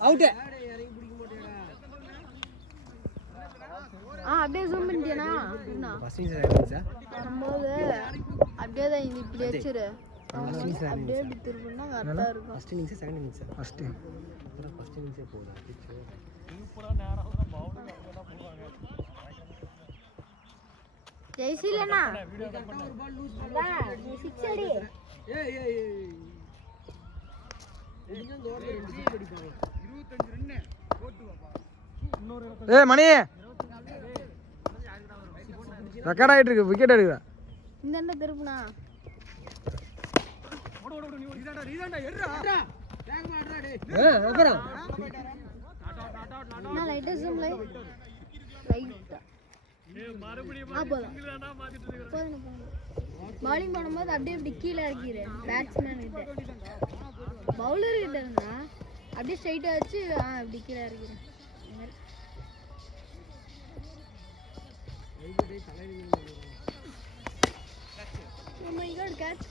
Out அப்படியே zoom பண்ணிட்டியானா first innings வரும்போது அப்படியே தான் இப்படி வச்சிரு அப்படியே இப்படி திரும்பினா கரெக்டா இருக்கும் first innings second innings first இன்னிங்ஸே போகுது சூப்பரா நேரா பவுலிங் தான் போடுவாங்க ஜெய்சிலனா ஒரு பால் லூஸ் பண்ணா நீ 6 அடி ஏய் இன்னும் தோட 6 அடிப்பாங்க 25 ரன் போட்டு வாப்பா இன்னொரு ஏய் மணி ரெக்கார்ட் ஆயிட்டு இருக்கு விக்கெட் எடுக்குற இந்த என்ன திருப்புனா ஓடு ஓடு நீ ரீதாண்டா எட்றா வேகமா எட்றா டேய் அப்புறம் நான் லைட்டா ஜூம் லைட்டா ஏய் மறுபடியும் சிங்கிளானா மாத்திட்டு இருக்கற பவுலிங் பண்ணும்போது அப்படியே இப்படி கீழ இறக்கிரு பேட்ஸ்மேன் கிட்ட பவுலர் கிட்ட இருந்தா அப்படியே ஸ்ட்ரைட்டா வச்சு இப்படி கீழ இறக்கிரு Oh my god, catch.